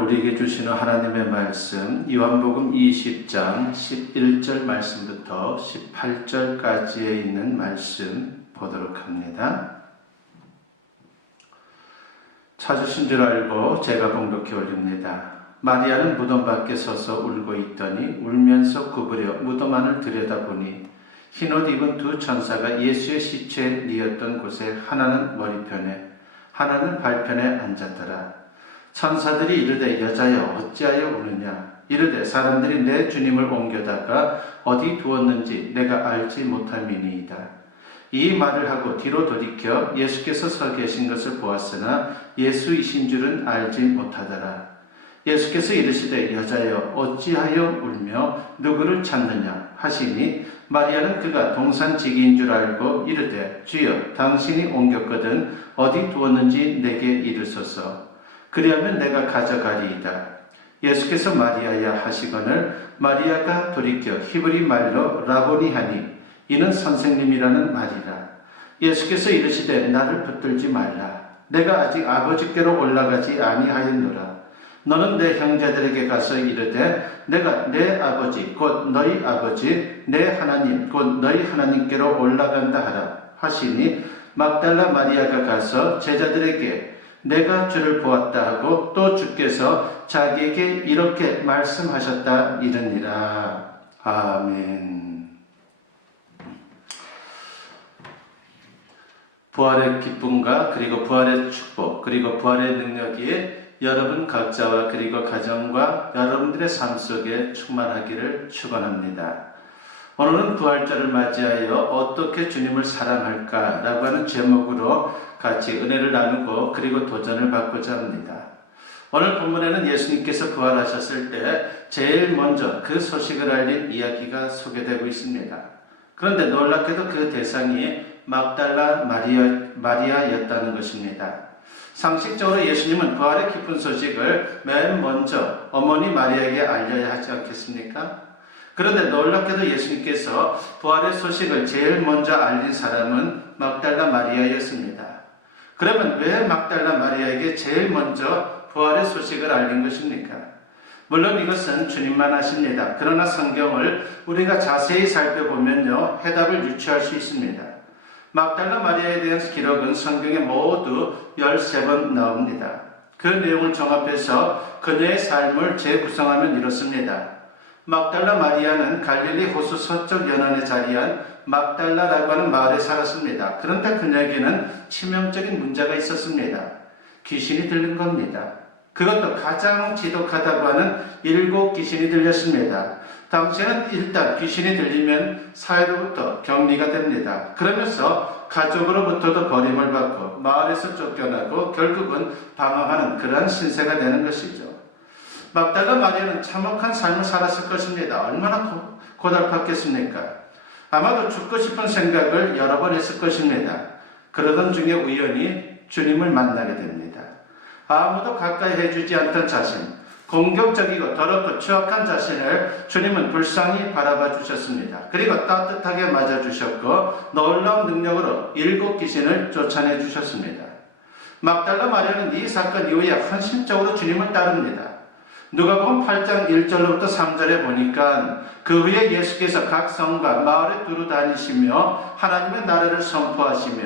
우리에게 주시는 하나님의 말씀 요한복음 20장 11절 말씀부터 18절까지에 있는 말씀 보도록 합니다. 찾으신 줄 알고 제가 공독해 올립니다. 마리아는 무덤 밖에 서서 울고 있더니 울면서 구부려 무덤 안을 들여다보니 흰옷 입은 두 천사가 예수의 시체에 뉘었던 곳에 하나는 머리편에 하나는 발편에 앉았더라. 천사들이 이르되 여자여 어찌하여 우느냐 이르되 사람들이 내 주님을 옮겨다가 어디 두었는지 내가 알지 못함이니이다. 이 말을 하고 뒤로 돌이켜 예수께서 서 계신 것을 보았으나 예수이신 줄은 알지 못하더라. 예수께서 이르시되 여자여 어찌하여 울며 누구를 찾느냐 하시니 마리아는 그가 동산지기인 줄 알고 이르되 주여 당신이 옮겼거든 어디 두었는지 내게 이르소서. 그리하면 내가 가져가리이다. 예수께서 마리아야 하시거늘 마리아가 돌이켜 히브리 말로 라보니 하니 이는 선생님이라는 말이라. 예수께서 이르시되 나를 붙들지 말라. 내가 아직 아버지께로 올라가지 아니하였노라. 너는 내 형제들에게 가서 이르되 내가 내 아버지 곧 너희 아버지 내 하나님 곧 너희 하나님께로 올라간다 하라 하시니 막달라 마리아가 가서 제자들에게 내가 주를 보았다 하고 또 주께서 자기에게 이렇게 말씀하셨다 이르니라. 아멘. 부활의 기쁨과 그리고 부활의 축복 그리고 부활의 능력이 여러분 각자와 그리고 가정과 여러분들의 삶 속에 충만하기를 축원합니다. 오늘은 부활절을 맞이하여 어떻게 주님을 사랑할까라고 하는 제목으로 같이 은혜를 나누고 그리고 도전을 받고자 합니다. 오늘 본문에는 예수님께서 부활하셨을 때 제일 먼저 그 소식을 알린 이야기가 소개되고 있습니다. 그런데 놀랍게도 그 대상이 막달라 마리아였다는 것입니다. 상식적으로 예수님은 부활의 기쁜 소식을 맨 먼저 어머니 마리아에게 알려야 하지 않겠습니까? 그런데 놀랍게도 예수님께서 부활의 소식을 제일 먼저 알린 사람은 막달라 마리아였습니다. 그러면 왜 막달라 마리아에게 제일 먼저 부활의 소식을 알린 것입니까? 물론 이것은 주님만 아십니다. 그러나 성경을 우리가 자세히 살펴보면요, 해답을 유추할 수 있습니다. 막달라 마리아에 대한 기록은 성경에 모두 13번 나옵니다. 그 내용을 종합해서 그녀의 삶을 재구성하면 이렇습니다. 막달라 마리아는 갈릴리 호수 서쪽 연안에 자리한 막달라라고 하는 마을에 살았습니다. 그런데 그녀에게는 치명적인 문제가 있었습니다. 귀신이 들린 겁니다. 그것도 가장 지독하다고 하는 7 귀신이 들렸습니다. 당시에는 일단 귀신이 들리면 사회로부터 격리가 됩니다. 그러면서 가족으로부터도 버림을 받고 마을에서 쫓겨나고 결국은 방황하는 그러한 신세가 되는 것이죠. 막달라 마리아는 참혹한 삶을 살았을 것입니다. 얼마나 고달팠겠습니까? 아마도 죽고 싶은 생각을 여러 번 했을 것입니다. 그러던 중에 우연히 주님을 만나게 됩니다. 아무도 가까이 해주지 않던 자신, 공격적이고 더럽고 추악한 자신을 주님은 불쌍히 바라봐 주셨습니다. 그리고 따뜻하게 맞아주셨고 놀라운 능력으로 7 귀신을 쫓아내 주셨습니다. 막달라 마리아는 이 사건 이후에 헌신적으로 주님을 따릅니다. 누가복음 8장 1절로부터 3절에 보니까 그 후에 예수께서 각 성과 마을에 두루 다니시며 하나님의 나라를 선포하시며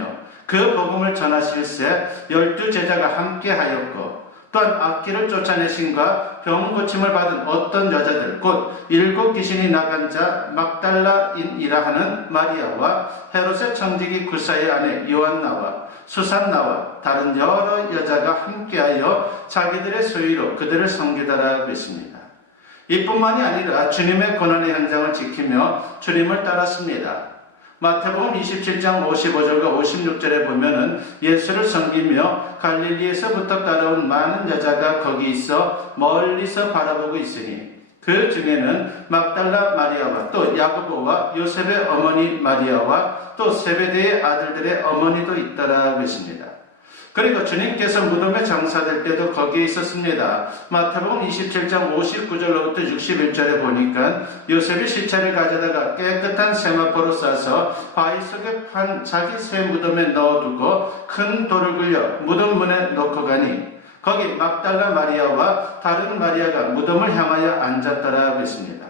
그 복음을 전하실새 12 제자가 함께 하였고 또한 악귀를 쫓아내신과 병 고침을 받은 어떤 여자들 곧 7 귀신이 나간 자 막달라인이라 하는 마리아와 헤롯의 청지기 구사의 아내 요한나와 수산나와 다른 여러 여자가 함께하여 자기들의 소유로 그들을 섬기더라 했습니다. 이뿐만이 아니라 주님의 고난의 현장을 지키며 주님을 따랐습니다. 마태복음 27장 55절과 56절에 보면은 예수를 섬기며 갈릴리에서부터 따라온 많은 여자가 거기 있어 멀리서 바라보고 있으니 그 중에는 막달라 마리아와 또 야고보와 요셉의 어머니 마리아와 또 세베대의 아들들의 어머니도 있더라 했습니다. 그리고 주님께서 무덤에 장사될 때도 거기에 있었습니다. 마태복음 27장 59절로부터 61절에 보니까 요셉이 시체를 가져다가 깨끗한 세마포로 싸서 바위 속에 판 자기 새 무덤에 넣어두고 큰 돌을 굴려 무덤 문에 놓고 가니 거기 막달라 마리아와 다른 마리아가 무덤을 향하여 앉았더라고 했습니다.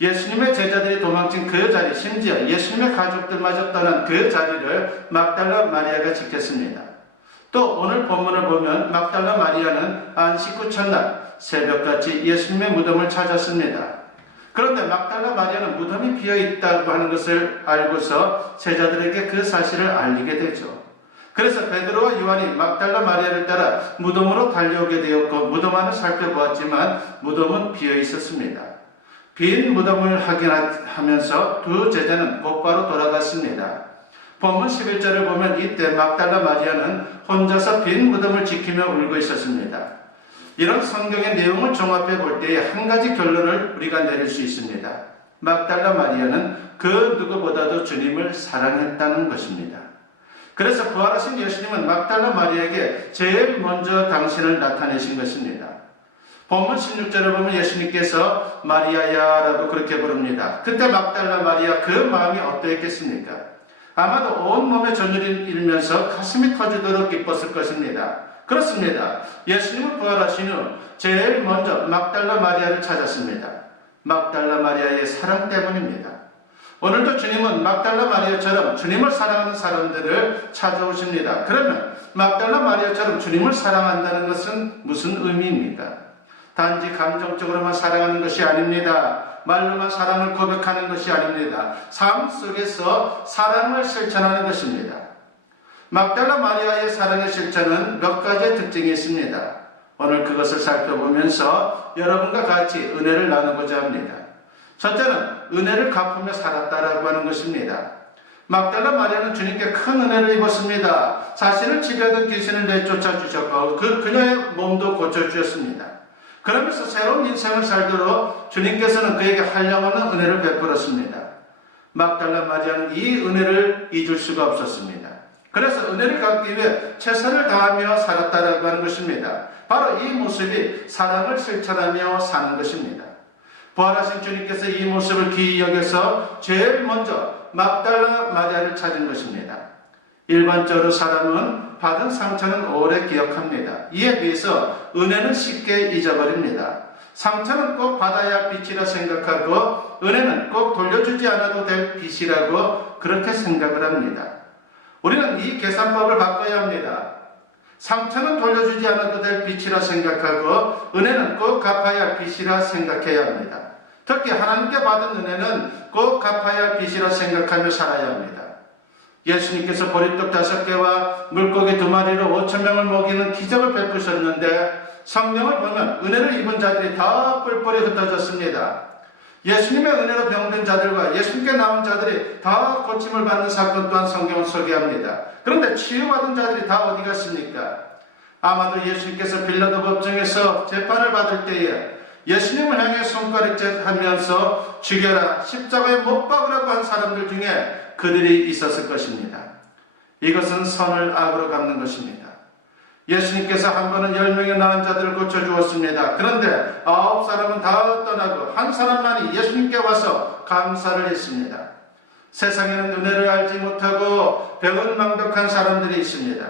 예수님의 제자들이 도망친 그 자리, 심지어 예수님의 가족들마저 떠난 그 자리를 막달라 마리아가 지켰습니다. 또 오늘 본문을 보면 막달라 마리아는 안식 후 첫날 새벽같이 예수님의 무덤을 찾았습니다. 그런데 막달라 마리아는 무덤이 비어있다고 하는 것을 알고서 제자들에게 그 사실을 알리게 되죠. 그래서 베드로와 요한이 막달라 마리아를 따라 무덤으로 달려오게 되었고 무덤 안을 살펴보았지만 무덤은 비어 있었습니다. 빈 무덤을 확인하면서 두 제자는 곧바로 돌아갔습니다. 본문 11절을 보면 이때 막달라 마리아는 혼자서 빈 무덤을 지키며 울고 있었습니다. 이런 성경의 내용을 종합해 볼 때에 한 가지 결론을 우리가 내릴 수 있습니다. 막달라 마리아는 그 누구보다도 주님을 사랑했다는 것입니다. 그래서 부활하신 예수님은 막달라 마리아에게 제일 먼저 당신을 나타내신 것입니다. 본문 16절을 보면 예수님께서 마리아야 라고 그렇게 부릅니다. 그때 막달라 마리아 그 마음이 어떠했겠습니까? 아마도 온몸에 전율이 일면서 가슴이 터지도록 기뻤을 것입니다. 그렇습니다. 예수님은 부활하신 후 제일 먼저 막달라 마리아를 찾았습니다. 막달라 마리아의 사랑 때문입니다. 오늘도 주님은 막달라 마리아처럼 주님을 사랑하는 사람들을 찾아오십니다. 그러면 막달라 마리아처럼 주님을 사랑한다는 것은 무슨 의미입니까? 단지 감정적으로만 사랑하는 것이 아닙니다. 말로만 사랑을 고백하는 것이 아닙니다. 삶 속에서 사랑을 실천하는 것입니다. 막달라 마리아의 사랑의 실천은 몇 가지의 특징이 있습니다. 오늘 그것을 살펴보면서 여러분과 같이 은혜를 나누고자 합니다. 첫째는 은혜를 갚으며 살았다라고 하는 것입니다. 막달라 마리아는 주님께 큰 은혜를 입었습니다. 자신을 치려던 귀신을 내쫓아 주셨고 그녀의 몸도 고쳐주셨습니다. 그러면서 새로운 인생을 살도록 주님께서는 그에게 한량없는 은혜를 베풀었습니다. 막달라 마리아는 이 은혜를 잊을 수가 없었습니다. 그래서 은혜를 갚기 위해 최선을 다하며 살았다라고 하는 것입니다. 바로 이 모습이 사랑을 실천하며 사는 것입니다. 부활하신 주님께서 이 모습을 기이 여겨서 제일 먼저 막달라 마리아를 찾은 것입니다. 일반적으로 사람은 받은 상처는 오래 기억합니다. 이에 비해서 은혜는 쉽게 잊어버립니다. 상처는 꼭 받아야 할 빚이라 생각하고 은혜는 꼭 돌려주지 않아도 될 빚이라고 그렇게 생각을 합니다. 우리는 이 계산법을 바꿔야 합니다. 상처는 돌려주지 않아도 될 빚이라 생각하고 은혜는 꼭 갚아야 할 빚이라 생각해야 합니다. 특히 하나님께 받은 은혜는 꼭 갚아야 할 빚이라 생각하며 살아야 합니다. 예수님께서 보리떡 5개와 물고기 2마리로 5,000명을 먹이는 기적을 베푸셨는데 성경을 보면 은혜를 입은 자들이 다 뿔뿔이 흩어졌습니다. 예수님의 은혜로 병든 자들과 예수님께 나온 자들이 다 고침을 받는 사건 또한 성경을 소개합니다. 그런데 치유받은 자들이 다 어디 갔습니까? 아마도 예수님께서 빌라도 법정에서 재판을 받을 때에 예수님을 향해 손가락질하면서 죽여라, 십자가에 못 박으라고 한 사람들 중에 그들이 있었을 것입니다. 이것은 선을 악으로 갚는 것입니다. 예수님께서 한 번은 10명의 나은 자들을 고쳐주었습니다. 그런데 9사람은 다 떠나고 한 사람만이 예수님께 와서 감사를 했습니다. 세상에는 은혜를 알지 못하고 배은망덕한 사람들이 있습니다.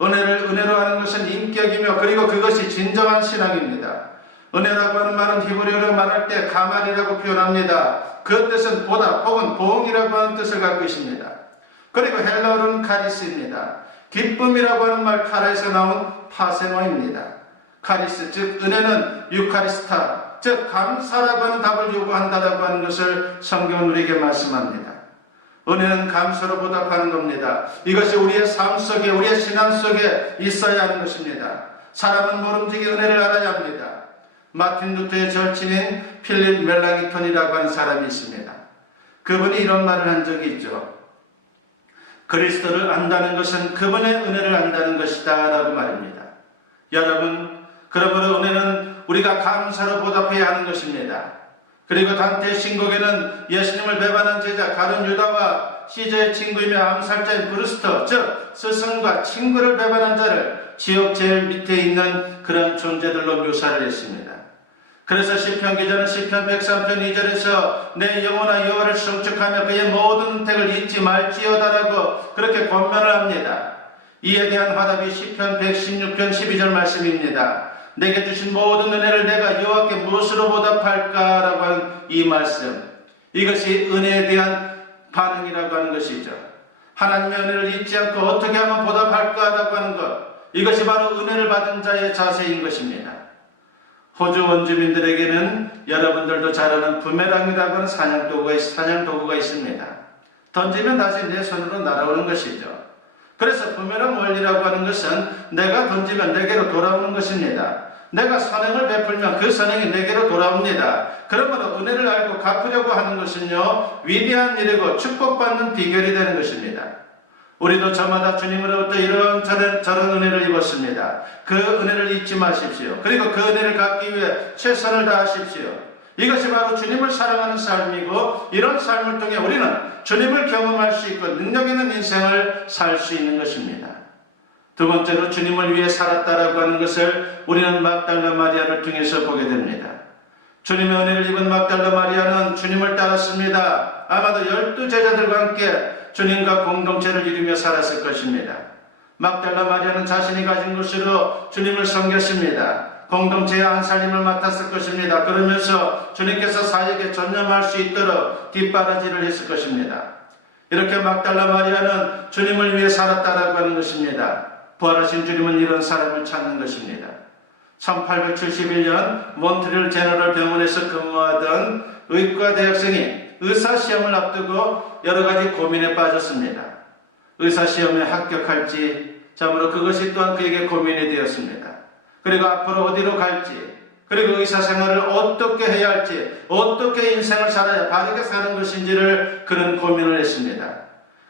은혜를 은혜로 하는 것은 인격이며 그리고 그것이 진정한 신앙입니다. 은혜라고 하는 말은 히브리어로 말할 때 가말이라고 표현합니다. 그 뜻은 보다 혹은 보응이라고 하는 뜻을 갖고 있습니다. 그리고 헬라어로는 카리스입니다. 기쁨이라고 하는 말 카라에서 나온 파세모입니다. 카리스, 즉 은혜는 유카리스타, 즉 감사라고 하는 답을 요구한다라고 하는 것을 성경은 우리에게 말씀합니다. 은혜는 감사로 보답하는 겁니다. 이것이 우리의 삶 속에, 우리의 신앙 속에 있어야 하는 것입니다. 사람은 모름지기 은혜를 알아야 합니다. 마틴 루터의 절친인 필립 멜랑이톤이라고 하는 사람이 있습니다. 그분이 이런 말을 한 적이 있죠. 그리스도를 안다는 것은 그분의 은혜를 안다는 것이다 라고 말입니다. 여러분, 그러므로 은혜는 우리가 감사로 보답해야 하는 것입니다. 그리고 단테의 신곡에는 예수님을 배반한 제자 가룟 유다와 시저의 친구이며 암살자인 브루스터, 즉 스승과 친구를 배반한 자를 지옥 제일 밑에 있는 그런 존재들로 묘사를 했습니다. 그래서 시편 기자는 시편 103편 2절에서 내 영혼아 여호와를 송축하며 그의 모든 은택을 잊지 말지어다라고 그렇게 권면을 합니다. 이에 대한 화답이 시편 116편 12절 말씀입니다. 내게 주신 모든 은혜를 내가 여호와께 무엇으로 보답할까라고 하는 이 말씀, 이것이 은혜에 대한 반응이라고 하는 것이죠. 하나님의 은혜를 잊지 않고 어떻게 하면 보답할까라고 하는 것, 이것이 바로 은혜를 받은 자의 자세인 것입니다. 호주 원주민들에게는 여러분들도 잘 아는 부메랑이라고 하는 사냥도구가 있습니다. 던지면 다시 내 손으로 날아오는 것이죠. 그래서 부메랑 원리라고 하는 것은 내가 던지면 내게로 돌아오는 것입니다. 내가 선행을 베풀면 그 선행이 내게로 돌아옵니다. 그러므로 은혜를 알고 갚으려고 하는 것은요, 위대한 일이고 축복받는 비결이 되는 것입니다. 우리도 저마다 주님으로부터 이런 저런 은혜를 입었습니다. 그 은혜를 잊지 마십시오. 그리고 그 은혜를 갚기 위해 최선을 다하십시오. 이것이 바로 주님을 사랑하는 삶이고, 이런 삶을 통해 우리는 주님을 경험할 수 있고 능력 있는 인생을 살 수 있는 것입니다. 두 번째로 주님을 위해 살았다라고 하는 것을 우리는 막달라 마리아를 통해서 보게 됩니다. 주님의 은혜를 입은 막달라 마리아는 주님을 따랐습니다. 아마도 12제자들과 함께 주님과 공동체를 이루며 살았을 것입니다. 막달라 마리아는 자신이 가진 것으로 주님을 섬겼습니다. 공동체의 한 살림을 맡았을 것입니다. 그러면서 주님께서 사역에 전념할 수 있도록 뒷바라지를 했을 것입니다. 이렇게 막달라 마리아는 주님을 위해 살았다라고 하는 것입니다. 부활하신 주님은 이런 사람을 찾는 것입니다. 1871년 몬트리올 제너럴 병원에서 근무하던 의과 대학생이 의사시험을 앞두고 여러가지 고민에 빠졌습니다. 의사시험에 합격할지, 참으로 그것이 또한 그에게 고민이 되었습니다. 그리고 앞으로 어디로 갈지, 그리고 의사생활을 어떻게 해야 할지, 어떻게 인생을 살아야 바르게 사는 것인지를 그는 고민을 했습니다.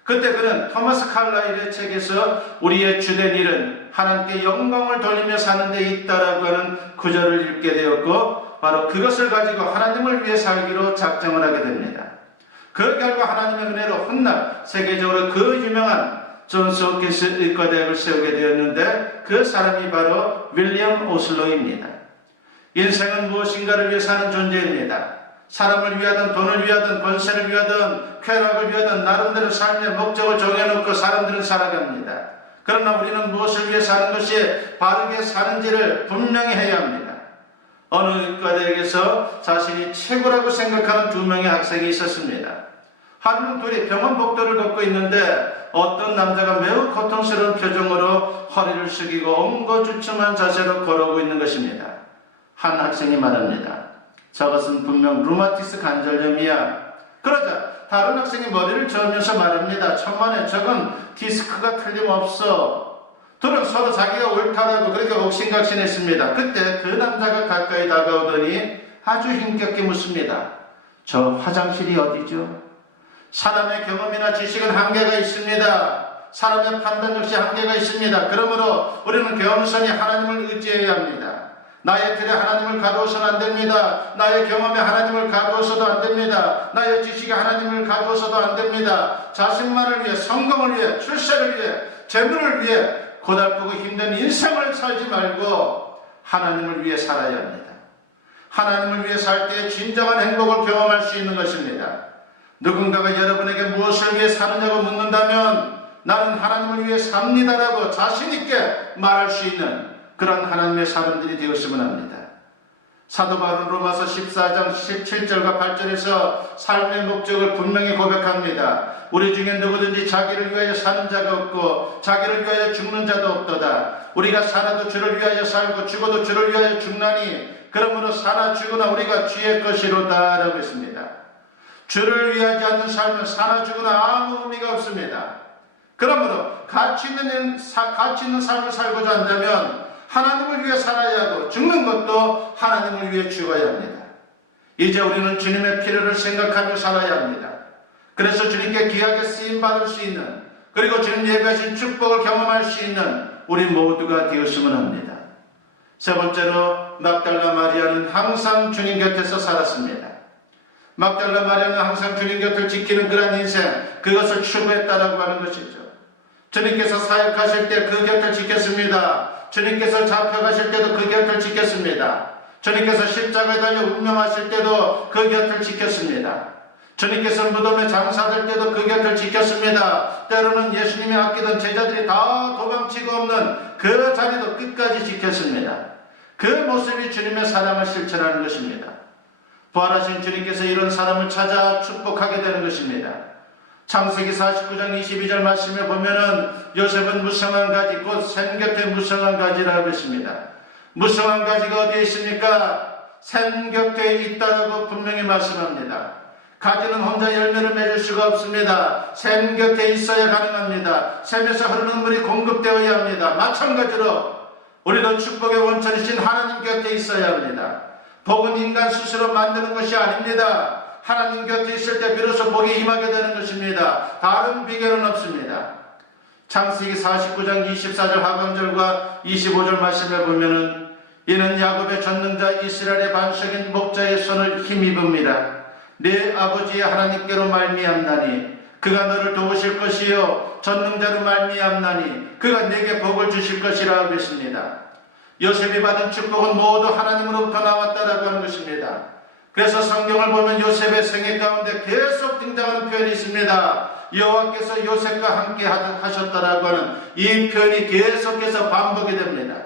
그때 그는 토마스 칼라일의 책에서 우리의 주된 일은 하나님께 영광을 돌리며 사는 데 있다라고 하는 구절을 읽게 되었고, 바로 그것을 가지고 하나님을 위해 살기로 작정을 하게 됩니다. 그 결과 하나님의 은혜로 훗날 세계적으로 그 유명한 존스 홉킨스 의과대학을 세우게 되었는데, 그 사람이 바로 윌리엄 오슬로입니다. 인생은 무엇인가를 위해 사는 존재입니다. 사람을 위하든 돈을 위하든 권세를 위하든 쾌락을 위하든 나름대로 삶의 목적을 정해놓고 사람들은 살아갑니다. 그러나 우리는 무엇을 위해 사는 것이 바르게 사는지를 분명히 해야 합니다. 어느 의과대학에서 자신이 최고라고 생각하는 2명의 학생이 있었습니다. 하루는 둘이 병원 복도를 걷고 있는데 어떤 남자가 매우 고통스러운 표정으로 허리를 숙이고 엉거주춤한 자세로 걸어오고 있는 것입니다. 한 학생이 말합니다. 저것은 분명 루마티스 관절염이야. 그러자 다른 학생이 머리를 저으면서 말합니다. 천만에 저건 디스크가 틀림없어. 둘은 서로 자기가 옳다라고 그렇게 옥신각신했습니다. 그때 그 남자가 가까이 다가오더니 아주 힘겹게 묻습니다. 저 화장실이 어디죠? 사람의 경험이나 지식은 한계가 있습니다. 사람의 판단 역시 한계가 있습니다. 그러므로 우리는 겸손히 하나님을 의지해야 합니다. 나의 틀에 하나님을 가두어서는 안 됩니다. 나의 경험에 하나님을 가두어서도 안 됩니다. 나의 지식에 하나님을 가두어서도 안 됩니다. 자신만을 위해, 성공을 위해, 출세를 위해, 재물을 위해 고달프고 힘든 인생을 살지 말고 하나님을 위해 살아야 합니다. 하나님을 위해 살 때 진정한 행복을 경험할 수 있는 것입니다. 누군가가 여러분에게 무엇을 위해 사느냐고 묻는다면 나는 하나님을 위해 삽니다라고 자신있게 말할 수 있는 그런 하나님의 사람들이 되었으면 합니다. 사도 바울은 로마서 14장 17절과 8절에서 삶의 목적을 분명히 고백합니다. 우리 중에 누구든지 자기를 위하여 사는 자가 없고 자기를 위하여 죽는 자도 없도다. 우리가 살아도 주를 위하여 살고 죽어도 주를 위하여 죽나니 그러므로 사나 죽으나 우리가 주의 것이로다 라고 했습니다. 주를 위하지 않는 삶은 사나 죽으나 아무 의미가 없습니다. 그러므로 가치 있는 삶을 살고자 한다면 하나님을 위해 살아야 하고 죽는 것도 하나님을 위해 죽어야 합니다. 이제 우리는 주님의 필요를 생각하며 살아야 합니다. 그래서 주님께 귀하게 쓰임받을 수 있는, 그리고 주님 예배하신 축복을 경험할 수 있는 우리 모두가 되었으면 합니다. 세 번째로 막달라 마리아는 항상 주님 곁에서 살았습니다. 막달라 마리아는 항상 주님 곁을 지키는 그런 인생, 그것을 추구했다라고 하는 것이죠. 주님께서 사역하실 때 그 곁을 지켰습니다. 주님께서 잡혀가실 때도 그 곁을 지켰습니다. 주님께서 십자가에 달려 운명하실 때도 그 곁을 지켰습니다. 주님께서 무덤에 장사될 때도 그 곁을 지켰습니다. 때로는 예수님이 아끼던 제자들이 다 망치고 없는 그 자리도 끝까지 지켰습니다. 그 모습이 주님의 사랑을 실천하는 것입니다. 부활하신 주님께서 이런 사람을 찾아 축복하게 되는 것입니다. 창세기 49장 22절 말씀에 보면은 요셉은 무성한 가지 곧 샘 곁에 무성한 가지라고 했습니다. 무성한 가지가 어디에 있습니까? 샘 곁에 있다라고 분명히 말씀합니다. 가지는 혼자 열매를 맺을 수가 없습니다. 샘 곁에 있어야 가능합니다. 샘에서 흐르는 물이 공급되어야 합니다. 마찬가지로 우리도 축복의 원천이신 하나님 곁에 있어야 합니다. 복은 인간 스스로 만드는 것이 아닙니다. 하나님 곁에 있을 때 비로소 복이 임하게 되는 것입니다. 다른 비결은 없습니다. 창세기 49장 24절 하반절과 25절 말씀에 보면은 이는 야곱의 전능자 이스라엘의 반석인 목자의 손을 힘입음이라. 네 아버지의 하나님께로 말미암나니 그가 너를 도우실 것이요 전능자로 말미암나니 그가 네게 복을 주실 것이라 하고 있습니다. 요셉이 받은 축복은 모두 하나님으로부터 나왔다라고 하는 것입니다. 그래서 성경을 보면 요셉의 생애 가운데 계속 등장하는 표현이 있습니다. 여호와께서 요셉과 함께 하셨다라고 하는 이 표현이 계속해서 반복이 됩니다.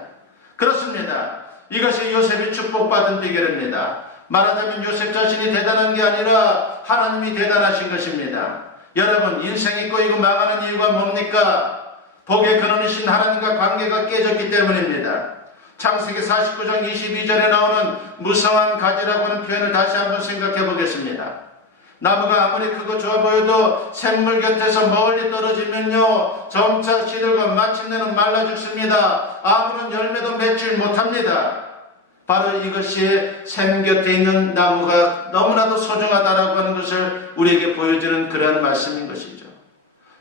그렇습니다. 이것이 요셉이 축복받은 비결입니다. 말하자면 요셉 자신이 대단한 게 아니라 하나님이 대단하신 것입니다. 여러분, 인생이 꼬이고 망하는 이유가 뭡니까? 복의 근원이신 하나님과 관계가 깨졌기 때문입니다. 창세기 49장 22절에 나오는 무성한 가지라고 하는 표현을 다시 한번 생각해 보겠습니다. 나무가 아무리 크고 좋아 보여도 샘물 곁에서 멀리 떨어지면요 점차 시들고 마침내는 말라 죽습니다. 아무런 열매도 맺지 못합니다. 바로 이것이 샘 곁에 있는 나무가 너무나도 소중하다라고 하는 것을 우리에게 보여주는 그러한 말씀인 것이죠.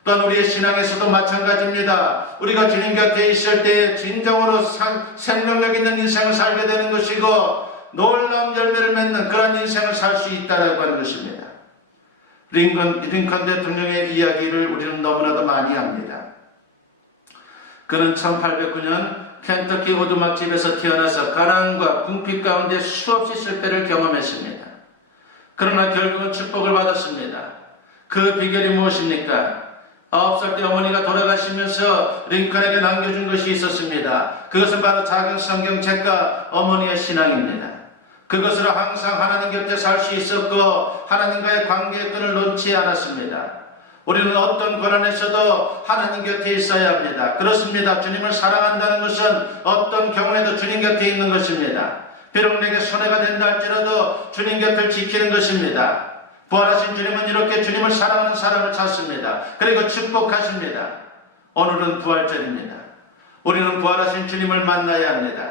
또한 우리의 신앙에서도 마찬가지입니다. 우리가 주님 곁에 있을 때 진정으로 생명력 있는 인생을 살게 되는 것이고 놀라운 열매를 맺는 그런 인생을 살 수 있다라고 하는 것입니다. 링컨 대통령의 이야기를 우리는 너무나도 많이 합니다. 그는 1809년 켄터키 오두막집에서 태어나서 가난과 궁핍 가운데 수없이 실패를 경험했습니다. 그러나 결국은 축복을 받았습니다. 그 비결이 무엇입니까? 9살 때 어머니가 돌아가시면서 링컨에게 남겨준 것이 있었습니다. 그것은 바로 작은 성경책과 어머니의 신앙입니다. 그것으로 항상 하나님 곁에 살 수 있었고 하나님과의 관계의 끈을 놓지 않았습니다. 우리는 어떤 고난에서도 하나님 곁에 있어야 합니다. 그렇습니다. 주님을 사랑한다는 것은 어떤 경우에도 주님 곁에 있는 것입니다. 비록 내게 손해가 된다 할지라도 주님 곁을 지키는 것입니다. 부활하신 주님은 이렇게 주님을 사랑하는 사람을 찾습니다. 그리고 축복하십니다. 오늘은 부활절입니다. 우리는 부활하신 주님을 만나야 합니다.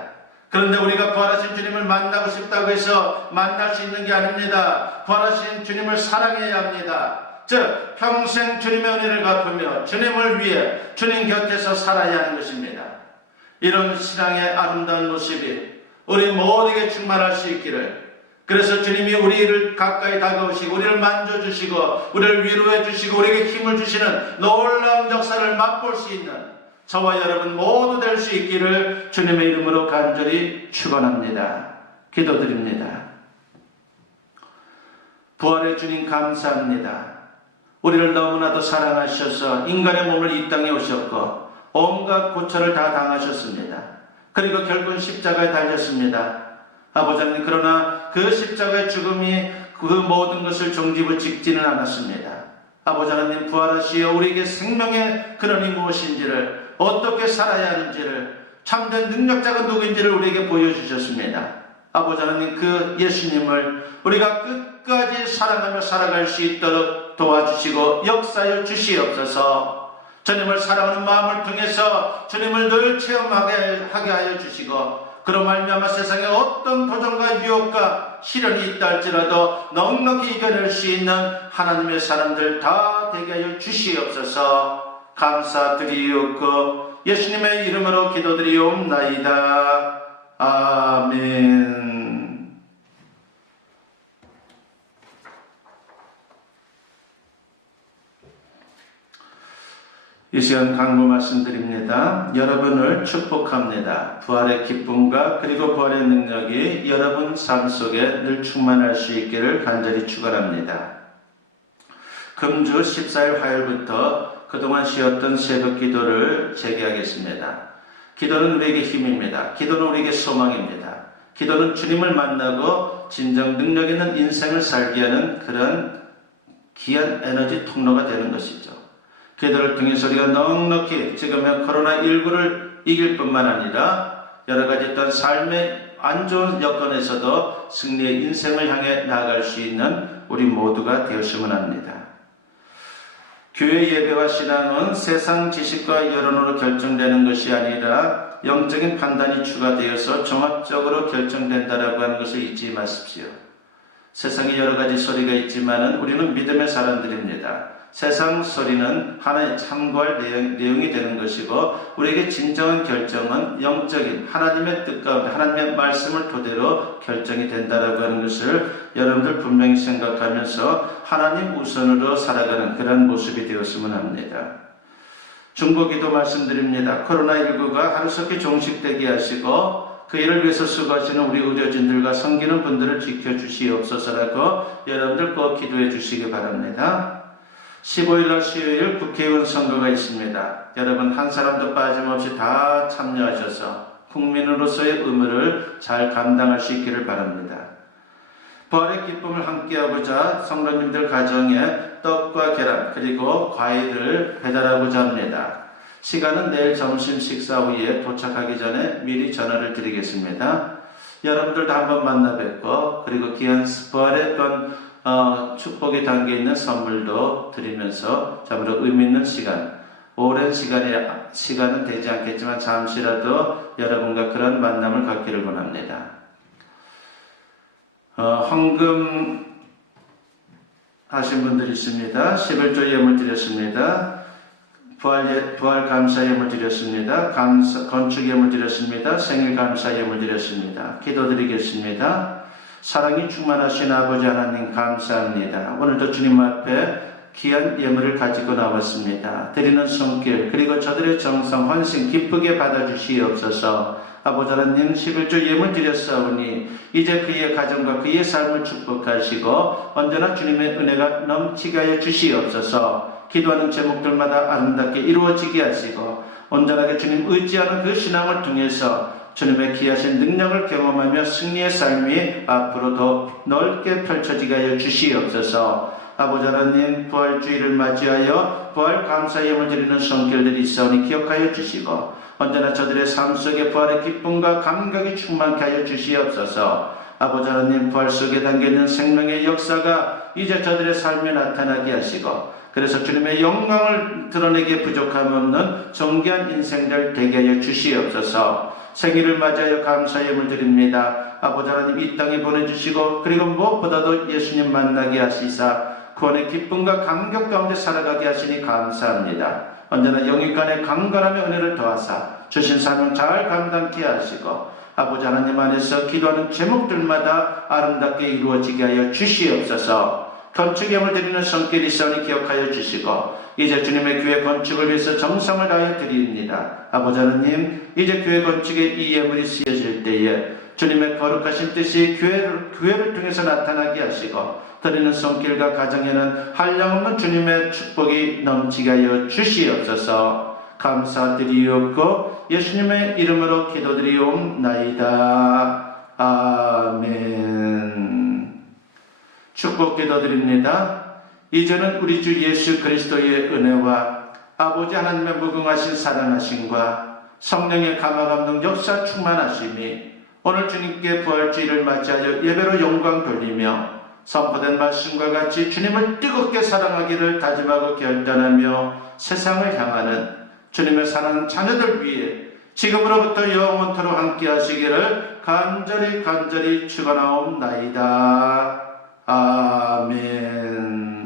그런데 우리가 부활하신 주님을 만나고 싶다고 해서 만날 수 있는 게 아닙니다. 부활하신 주님을 사랑해야 합니다. 즉 평생 주님의 은혜를 갚으며 주님을 위해 주님 곁에서 살아야 하는 것입니다. 이런 신앙의 아름다운 모습이 우리 모두에게 충만할 수 있기를, 그래서 주님이 우리를 가까이 다가오시고 우리를 만져주시고 우리를 위로해 주시고 우리에게 힘을 주시는 놀라운 역사를 맛볼 수 있는 저와 여러분 모두 될 수 있기를 주님의 이름으로 간절히 축원합니다. 기도드립니다. 부활의 주님 감사합니다. 우리를 너무나도 사랑하셔서 인간의 몸을 이 땅에 오셨고 온갖 고초를 다 당하셨습니다. 그리고 결국은 십자가에 달렸습니다. 아버지 하나님, 그러나 그 십자가의 죽음이 그 모든 것을 종지부짓지는 않았습니다. 아버지 하나님, 부활하시어 우리에게 생명의 근원이 무엇인지를, 어떻게 살아야 하는지를, 참된 능력자가 누구인지를 우리에게 보여주셨습니다. 아버지 하나님, 그 예수님을 우리가 끝까지 사랑하며 살아갈 수 있도록 도와주시고 역사여 주시옵소서. 주님을 사랑하는 마음을 통해서 주님을 늘 체험하게 하여 주시고, 그로 말미암아 세상에 어떤 도전과 유혹과 시련이 있다 할지라도 넉넉히 이겨낼 수 있는 하나님의 사람들 다 되게 하여 주시옵소서. 감사드리옵고 예수님의 이름으로 기도드리옵나이다. 아멘. 이 시간 강구 말씀드립니다. 여러분을 축복합니다. 부활의 기쁨과 그리고 부활의 능력이 여러분 삶 속에 늘 충만할 수 있기를 간절히 축원합니다. 금주 14일 화요일부터 그동안 쉬었던 새벽 기도를 재개하겠습니다. 기도는 우리에게 힘입니다. 기도는 우리에게 소망입니다. 기도는 주님을 만나고 진정 능력 있는 인생을 살게 하는 그런 귀한 에너지 통로가 되는 것이죠. 기도를 통해서 우리가 넉넉히 지금의 코로나19를 이길 뿐만 아니라 여러 가지 어떤 삶의 안 좋은 여건에서도 승리의 인생을 향해 나아갈 수 있는 우리 모두가 되었으면 합니다. 교회 예배와 신앙은 세상 지식과 여론으로 결정되는 것이 아니라 영적인 판단이 추가되어서 종합적으로 결정된다라고 하는 것을 잊지 마십시오. 세상에 여러 가지 소리가 있지만 우리는 믿음의 사람들입니다. 세상 소리는 하나의 참고할 내용이 되는 것이고 우리에게 진정한 결정은 영적인 하나님의 뜻 가운데 하나님의 말씀을 토대로 결정이 된다라고 하는 것을 여러분들 분명히 생각하면서 하나님 우선으로 살아가는 그런 모습이 되었으면 합니다. 중보기도 말씀드립니다. 코로나19가 하루속히 종식되게 하시고 그 일을 위해서 수고하시는 우리 의료진들과 섬기는 분들을 지켜주시옵소서라고 여러분들 꼭 기도해 주시기 바랍니다. 15일날 수요일 국회의원 선거가 있습니다. 여러분 한 사람도 빠짐없이 다 참여하셔서 국민으로서의 의무를 잘 감당할 수 있기를 바랍니다. 부활의 기쁨을 함께하고자 성도님들 가정에 떡과 계란 그리고 과일을 배달하고자 합니다. 시간은 내일 점심 식사 후에 도착하기 전에 미리 전화를 드리겠습니다. 여러분들도 한번 만나 뵙고 그리고 귀한 부활의 어떤 축복이 담겨있는 선물도 드리면서 참으로 의미있는 시간, 오랜 시간은 되지 않겠지만 잠시라도 여러분과 그런 만남을 갖기를 원합니다. 헌금 하신 분들이 있습니다. 11조 예물 드렸습니다. 부활 감사 예물 드렸습니다. 건축 예물 드렸습니다. 생일 감사 예물 드렸습니다. 기도드리겠습니다. 사랑이 충만하신 아버지 하나님 감사합니다. 오늘도 주님 앞에 귀한 예물을 가지고 나왔습니다. 드리는 손길 그리고 저들의 정성 헌신 기쁘게 받아주시옵소서. 아버지 하나님 11조 예물 드렸사오니 이제 그의 가정과 그의 삶을 축복하시고 언제나 주님의 은혜가 넘치게 하여 주시옵소서. 기도하는 제목들마다 아름답게 이루어지게 하시고 온전하게 주님 의지하는 그 신앙을 통해서 주님의 귀하신 능력을 경험하며 승리의 삶이 앞으로 더 넓게 펼쳐지게 하여 주시옵소서. 아버지 하나님 부활주의를 맞이하여 부활 감사 예물 드리는 손길들이 있사오니 기억하여 주시고 언제나 저들의 삶 속에 부활의 기쁨과 감격이 충만케 하여 주시옵소서. 아버지 하나님 부활 속에 담겨있는 생명의 역사가 이제 저들의 삶에 나타나게 하시고 그래서 주님의 영광을 드러내기에 부족함 없는 존귀한 인생들 되게 하여 주시옵소서. 생일을 맞이하여 감사 예물 드립니다. 아버지 하나님 이 땅에 보내주시고 그리고 무엇보다도 예수님 만나게 하시사 구원의 기쁨과 감격 가운데 살아가게 하시니 감사합니다. 언제나 영육간의 강건함의 은혜를 더하사 주신 사명 잘 감당케 하시고 아버지 하나님 안에서 기도하는 제목들마다 아름답게 이루어지게 하여 주시옵소서. 건축 예물 드리는 손길이 있사오니 기억하여 주시고 이제 주님의 교회 건축을 위해서 정성을 다하여 드립니다. 아버지 하나님 이제 교회 건축에 이 예물이 쓰여질 때에 주님의 거룩하신 뜻이 교회를 통해서 나타나게 하시고 드리는 손길과 가정에는 한량없는 주님의 축복이 넘치게 하여 주시옵소서. 감사드리옵고 예수님의 이름으로 기도드리옵나이다. 아멘. 축복 기도드립니다. 이제는 우리 주 예수 그리스도의 은혜와 아버지 하나님의 무궁하신 사랑하심과 성령의 감화감동 역사 충만하심이 오늘 주님께 부활주의를 맞이하여 예배로 영광 돌리며 선포된 말씀과 같이 주님을 뜨겁게 사랑하기를 다짐하고 결단하며 세상을 향하는 주님의 사랑하는 자녀들 위해 지금으로부터 영원토록 함께 하시기를 간절히 축원하옵나이다. 아멘.